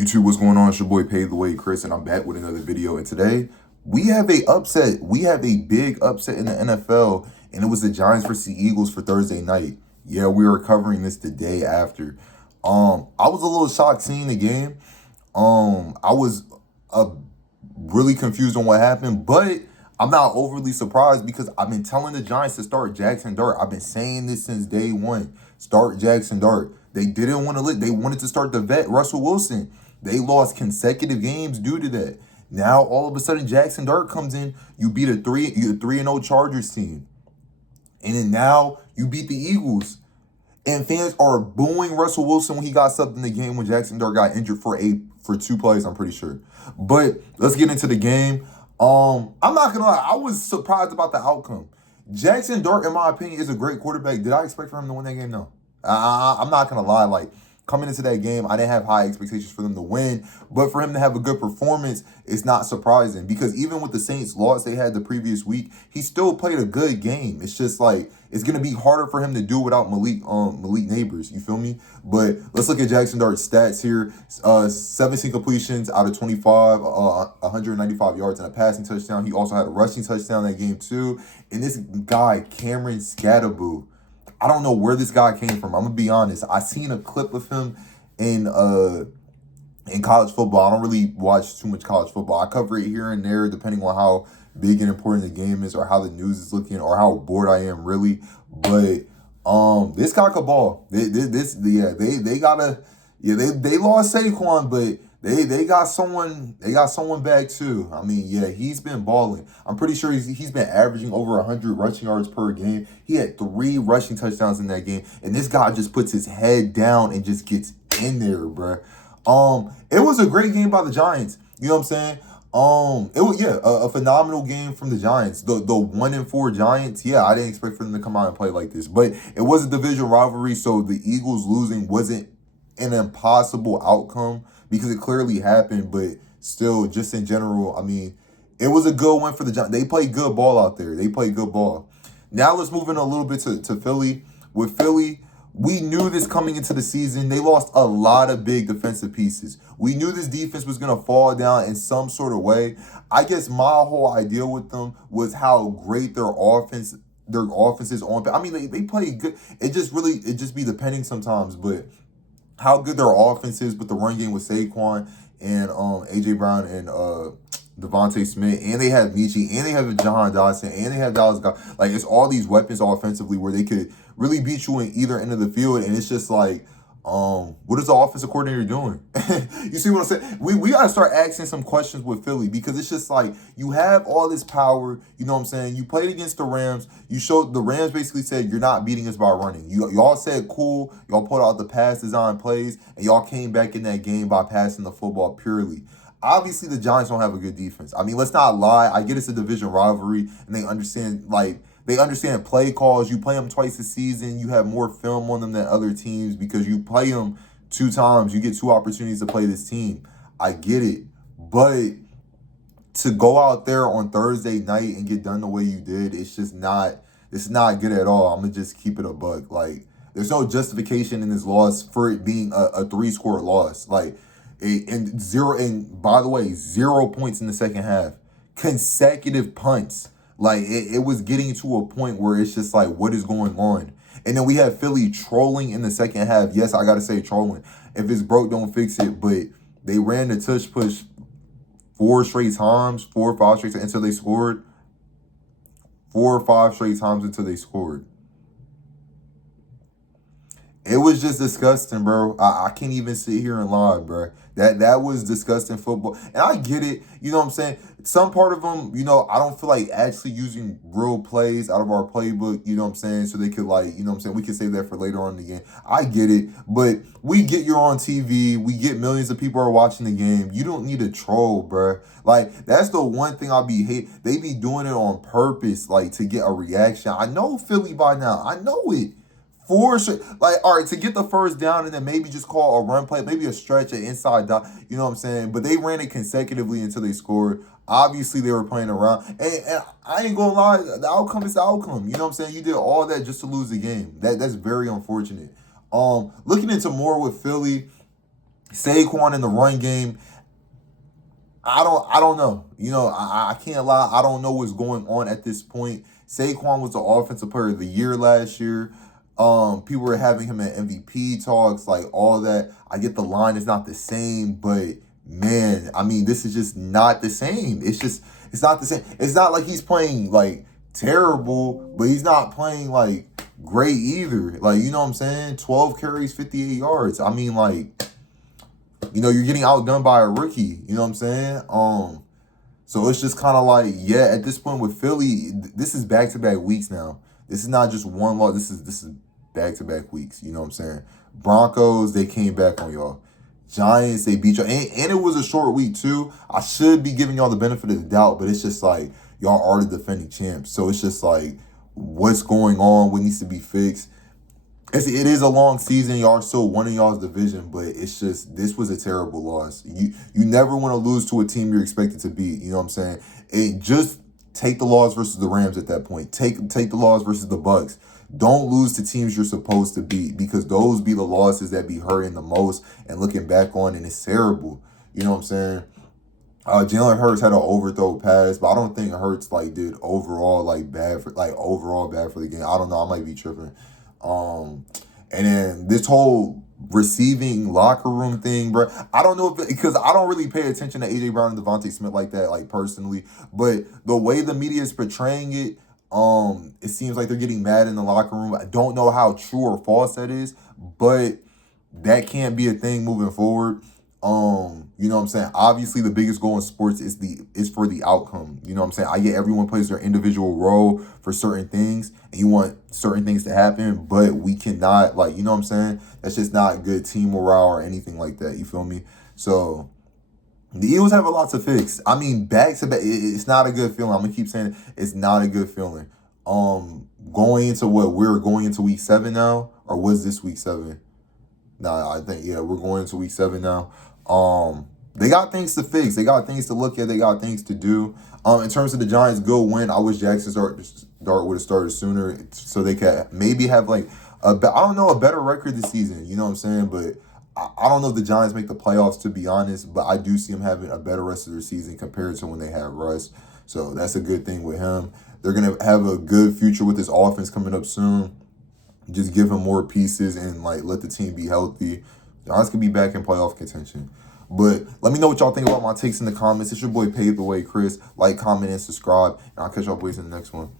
YouTube, what's going on? It's your boy Pave the Way Chris, and I'm back with another video. And today we have a upset. We have a big upset in the NFL, and it was the Giants versus the Eagles for Thursday night. Yeah, we are covering this the day after. I was a little shocked seeing the game. I was really confused on what happened, but I'm not overly surprised because I've been telling the Giants to start Jaxson Dart. I've been saying this since day one. Start Jaxson Dart. They didn't want to they wanted to start the vet Russell Wilson. They lost consecutive games due to that. Now all of a sudden Jaxson Dart comes in. You beat a 3-0 Chargers team. And then now you beat the Eagles. And fans are booing Russell Wilson when he got subbed in the game when Jaxson Dart got injured for 2 plays, I'm pretty sure. But let's get into the game. I'm not gonna lie, I was surprised about the outcome. Jaxson Dart, in my opinion, is a great quarterback. Did I expect for him to win that game? No. I'm not gonna lie, like coming into that game, I didn't have high expectations for them to win, but for him to have a good performance, it's not surprising because even with the Saints' loss they had the previous week, he still played a good game. It's just like it's gonna be harder for him to do without Malik Neighbors. You feel me? But let's look at Jaxson Dart's stats here: 17 completions out of 25, 195 yards and a passing touchdown. He also had a rushing touchdown that game too. And this guy Cameron Scatterboo, I don't know where this guy came from. I'm gonna be honest. I seen a clip of him in college football. I don't really watch too much college football. I cover it here and there depending on how big and important the game is or how the news is looking or how bored I am really. But this guy could ball. They lost Saquon, but they got someone back too. I mean, yeah, he's been balling. I'm pretty sure he's been averaging over 100 rushing yards per game. He had 3 rushing touchdowns in that game, and this guy just puts his head down and just gets in there, bruh. It was a great game by the Giants. You know what I'm saying? It was a phenomenal game from the Giants. The 1-4 Giants, yeah, I didn't expect for them to come out and play like this, but it was a division rivalry, so the Eagles losing wasn't an impossible outcome because it clearly happened, but still, just in general, I mean, it was a good win for the Giants. They played good ball out there. They played good ball. Now let's move in a little bit to Philly. With Philly, we knew this coming into the season. They lost a lot of big defensive pieces. We knew this defense was going to fall down in some sort of way. I guess my whole idea with them was how great their offense is on. I mean, they play good. It just be depending sometimes, but how good their offense is with the run game with Saquon and A.J. Brown and Devontae Smith, and they have Michi, and they have Jahan Dotson, and they have Dallas Goedert. Like, it's all these weapons offensively where they could really beat you in either end of the field, and it's just like, what is the offensive coordinator doing? You see what I'm saying? We got to start asking some questions with Philly because it's just like you have all this power. You know what I'm saying? You played against the Rams. You showed the Rams basically said you're not beating us by running. Y'all said cool. Y'all put out the pass design plays, and y'all came back in that game by passing the football purely. Obviously, the Giants don't have a good defense. I mean, let's not lie. I get it's a division rivalry, and they understand play calls. You play them twice a season. You have more film on them than other teams because you play them 2 times. You get 2 opportunities to play this team. I get it. But to go out there on Thursday night and get done the way you did, it's not good at all. I'm going to just keep it a buck. Like, there's no justification in this loss for it being a 3-score loss. Like, and by the way, 0 points in the second half. Consecutive punts. Like, it was getting to a point where it's just like, what is going on? And then we have Philly trolling in the second half. Yes, I got to say trolling. If it's broke, don't fix it. But they ran the touch push 4 or 5 straight times until they scored. 4 or 5 straight times until they scored. It was just disgusting, bro. I can't even sit here and lie, bro. That was disgusting football. And I get it. You know what I'm saying? Some part of them, I don't feel like actually using real plays out of our playbook, you know what I'm saying? So they could, like, you know what I'm saying? We can save that for later on in the game. I get it. But we get you're on TV. We get millions of people are watching the game. You don't need to troll, bro. Like, that's the one thing I be hate. They be doing it on purpose, like, to get a reaction. I know Philly by now. I know it. 4 straight, like, all right, to get the first down and then maybe just call a run play, maybe a stretch, an inside down, you know what I'm saying? But they ran it consecutively until they scored. Obviously, they were playing around. And I ain't gonna lie, the outcome is the outcome. You know what I'm saying? You did all that just to lose the game. That's very unfortunate. Looking into more with Philly, Saquon in the run game, I don't know. I can't lie. I don't know what's going on at this point. Saquon was the offensive player of the year last year. People were having him in MVP talks, like all that. I get the line is not the same, but man, I mean, this is just not the same. It's not the same. It's not like he's playing like terrible, but he's not playing like great either. Like, you know what I'm saying? 12 carries, 58 yards. I mean, like, you're getting outdone by a rookie. You know what I'm saying? So it's just kind of like, yeah, at this point with Philly, this is back-to-back weeks now. This is not just one loss. This is back-to-back weeks. You know what I'm saying? Broncos, they came back on y'all. Giants, they beat y'all. And it was a short week, too. I should be giving y'all the benefit of the doubt, but it's just like, y'all are the defending champs. So it's just like, what's going on? What needs to be fixed? It is a long season. Y'all are still winning y'all's division, but it's just, this was a terrible loss. You never want to lose to a team you're expected to beat. You know what I'm saying? Just take the loss versus the Rams at that point. Take the loss versus the Bucks. Don't lose to teams you're supposed to beat, because those be the losses that be hurting the most and looking back on, and it's terrible. You know what I'm saying? Jalen Hurts had an overthrow pass, but I don't think Hurts like did overall bad for the game. I don't know. I might be tripping. And then this whole receiving locker room thing, bro. I don't know because I don't really pay attention to AJ Brown and Devontae Smith like that, like personally. But the way the media is portraying it, it seems like they're getting mad in the locker room. I don't know how true or false that is, but that can't be a thing moving forward. You know what I'm saying? Obviously, the biggest goal in sports is for the outcome. You know what I'm saying? I get everyone plays their individual role for certain things, and you want certain things to happen, but we cannot, like, you know what I'm saying? That's just not good team morale or anything like that. You feel me? So the Eagles have a lot to fix. I mean, back to back, it's not a good feeling. I'm gonna keep saying it. It's not a good feeling. Going into what we're going into week 7 now, or was this week 7? Nah, I think, yeah, we're going into week 7 now. They got things to fix. They got things to look at. They got things to do. In terms of the Giants' good win, I wish Jaxson start would have started sooner, so they could maybe have like I don't know, a better record this season. You know what I'm saying? But I don't know if the Giants make the playoffs, to be honest. But I do see them having a better rest of their season compared to when they had Russ. So that's a good thing with him. They're gonna have a good future with this offense coming up soon. Just give him more pieces and like let the team be healthy. Giants could be back in playoff contention. But let me know what y'all think about my takes in the comments. It's your boy Pave the Way, Chris. Like, comment, and subscribe. And I'll catch y'all boys in the next one.